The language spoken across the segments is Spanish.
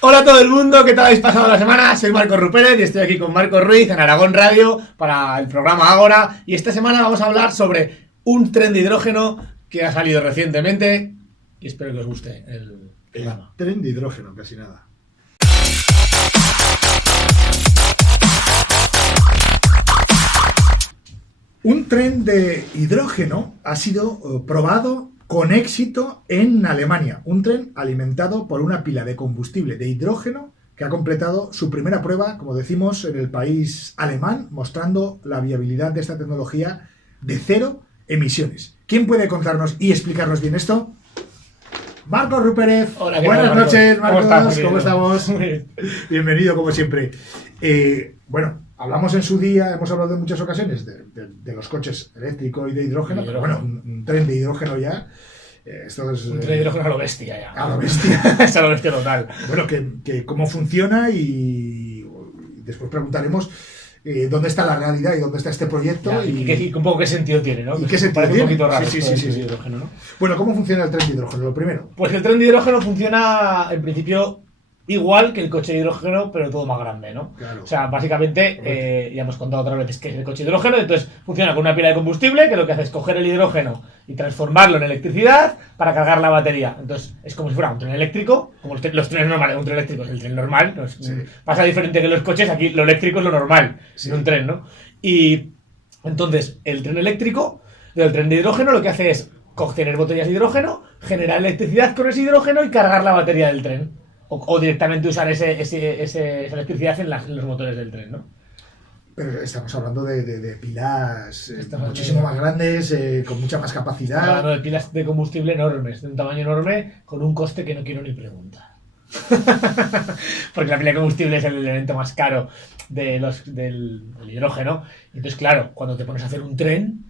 Hola a todo el mundo, ¿qué tal habéis pasado la semana? Soy Marcos Rupérez y estoy aquí con Marcos Ruiz en Aragón Radio para el programa Ágora. Y esta semana vamos a hablar sobre un tren de hidrógeno que ha salido recientemente y espero que os guste el programa. El tren de hidrógeno, casi nada. Un tren de hidrógeno ha sido probado con éxito en Alemania. Un tren alimentado por una pila de combustible de hidrógeno que ha completado su primera prueba, como decimos, en el país alemán, mostrando la viabilidad de esta tecnología de cero emisiones. ¿Quién puede contarnos y explicarnos bien esto? Marcos Rupérez. Hola, buenas noches, Marcos. ¿Cómo estamos? Muy bien. Bienvenido, como siempre. Bueno, hablamos en su día, hemos hablado en muchas ocasiones de los coches eléctricos y de hidrógeno, pero bueno, un tren de hidrógeno ya. Esto es, Un tren de hidrógeno a lo bestia ya. A lo bestia. Es a lo bestia total. Bueno, que cómo funciona y después preguntaremos dónde está la realidad y dónde está este proyecto. Ya, y un poco qué sentido tiene, ¿no? ¿Y qué sentido tiene? Un poquito raro. Sí. De hidrógeno, ¿no? Bueno, ¿cómo funciona el tren de hidrógeno? Lo primero. Pues el tren de hidrógeno funciona, en principio, igual que el coche de hidrógeno, pero todo más grande, ¿no? Claro. O sea, básicamente, ya hemos contado otras veces que es el coche de hidrógeno, entonces funciona con una pila de combustible, que lo que hace es coger el hidrógeno y transformarlo en electricidad para cargar la batería. Entonces, es como si fuera un tren eléctrico, como los trenes normales. Un tren eléctrico es el tren normal, ¿no? Sí. Pasa diferente que los coches, aquí lo eléctrico es lo normal, Sí. en un tren, ¿no? Y entonces, el tren eléctrico, el tren de hidrógeno, lo que hace es tener botellas de hidrógeno, generar electricidad con ese hidrógeno y cargar la batería del tren. O directamente usar esa electricidad en los motores del tren, ¿no? Pero estamos hablando de pilas Estamos muchísimo hablando más grandes, con mucha más capacidad. Hablando de pilas de combustible enormes, de un tamaño enorme, con un coste que no quiero ni preguntar. Porque la pila de combustible es el elemento más caro del hidrógeno. Entonces, claro, cuando te pones a hacer un tren,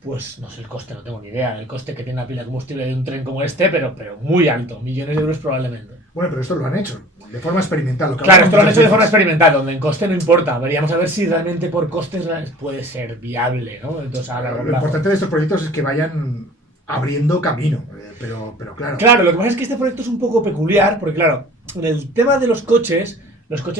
pues no sé el coste, no tengo ni idea. El coste que tiene la pila de combustible de un tren como este, pero muy alto, millones de euros probablemente. Bueno, pero esto lo han hecho de forma experimental. Claro, esto lo han hecho de forma experimental, donde en coste no importa. Veríamos a ver si realmente por costes puede ser viable, ¿no? Entonces, a largo Lo plazo. importante de estos proyectos es que vayan abriendo camino, pero claro. Claro, lo que pasa es que este proyecto es un poco peculiar, porque claro, en el tema de los coches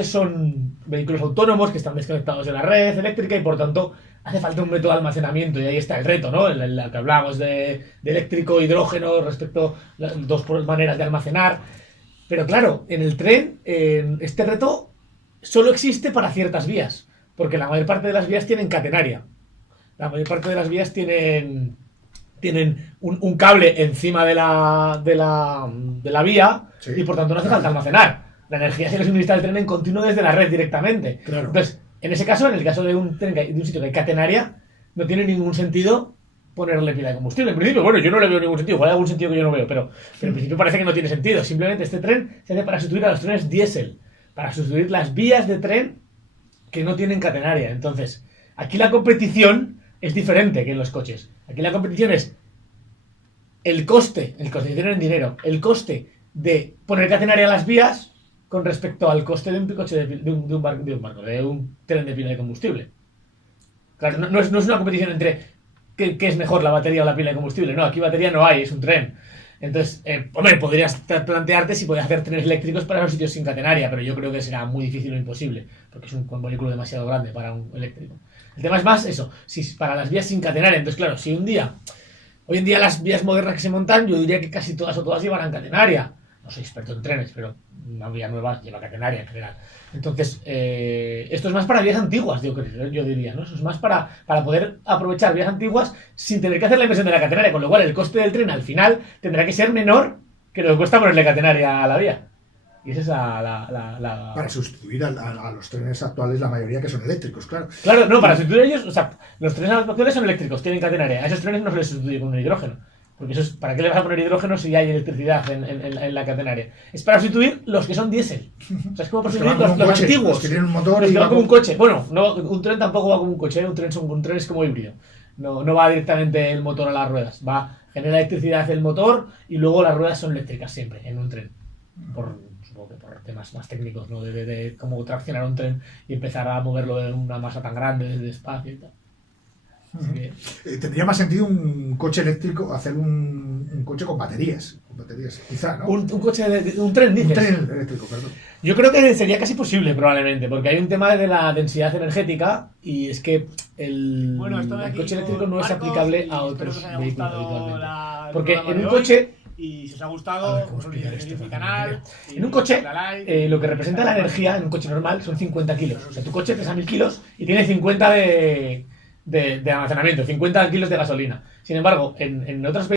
son vehículos autónomos que están desconectados de la red eléctrica y por tanto hace falta un método de almacenamiento y ahí está el reto, ¿no? En la que hablábamos de eléctrico, hidrógeno, respecto a las dos maneras de almacenar. Pero claro, en el tren, este reto solo existe para ciertas vías, porque la mayor parte de las vías tienen catenaria. La mayor parte de las vías tienen un cable encima de la vía, Sí. y por tanto no hace falta almacenar. La energía se le suministra al tren en continuo desde la red directamente. Claro. Entonces, en ese caso, en el caso de un tren de un sitio que hay catenaria, no tiene ningún sentido ponerle pila de combustible. En principio, bueno, yo no le veo ningún sentido, igual hay algún sentido que yo no veo, pero en principio parece que no tiene sentido. Simplemente este tren se hace para sustituir a los trenes diésel, para sustituir las vías de tren que no tienen catenaria. Entonces, aquí la competición es diferente que en los coches. Aquí la competición es el coste en dinero, el coste de poner catenaria a las vías con respecto al coste de un coche de un tren de pila de combustible. Claro, no es una competición entre qué es mejor, la batería o la pila de combustible. No, aquí batería no hay, es un tren. Entonces, hombre, podrías plantearte si podías hacer trenes eléctricos para los sitios sin catenaria, pero yo creo que será muy difícil o imposible, porque es un vehículo demasiado grande para un eléctrico. El tema es más eso, si para las vías sin catenaria. Entonces, claro, si hoy en día las vías modernas que se montan, yo diría que casi todas llevarán catenaria. No soy experto en trenes, pero una vía nueva lleva catenaria en general. Entonces, esto es más para vías antiguas, yo diría, ¿no? Eso es más para poder aprovechar vías antiguas sin tener que hacer la inversión de la catenaria, con lo cual el coste del tren al final tendrá que ser menor que lo que cuesta ponerle catenaria a la vía. Y esa es Para sustituir a los trenes actuales, la mayoría que son eléctricos, claro. Claro, no, para sustituir a ellos, o sea, los trenes actuales son eléctricos, tienen catenaria. A esos trenes no se les sustituye con un hidrógeno. Porque eso es, ¿para qué le vas a poner hidrógeno si hay electricidad en la catenaria? Es para sustituir los que son diésel. O sea, es como para sustituir los antiguos. Los que tienen un motor los y que van como un coche. Bueno, no, un tren tampoco va como un coche, un tren es como híbrido. No va directamente el motor a las ruedas. Genera electricidad el motor y luego las ruedas son eléctricas siempre en un tren. Supongo que por temas más técnicos, ¿no? De cómo traccionar un tren y empezar a moverlo de una masa tan grande desde espacio y tal. Así que- Tendría más sentido un coche eléctrico, hacer un coche con baterías, quizá, ¿no? un tren, Un dices. tren eléctrico, perdón. Yo creo que sería casi posible, probablemente, porque hay un tema de la densidad energética y es que el, Bueno, estoy el aquí coche eléctrico con no es Marcos aplicable y a espero otros que os haya vehículos gustado habitualmente. el Porque programa en de un hoy. coche, Y si os ha A gustado, ver, ¿cómo no os olvidéis de explicar seguir mi esto? canal. y en un coche darle a like, lo que representa la energía en un coche normal son 50 kilos. O sea, tu coche pesa 1000 kilos y tiene 50 de almacenamiento, 50 kilos de gasolina. Sin embargo, en otros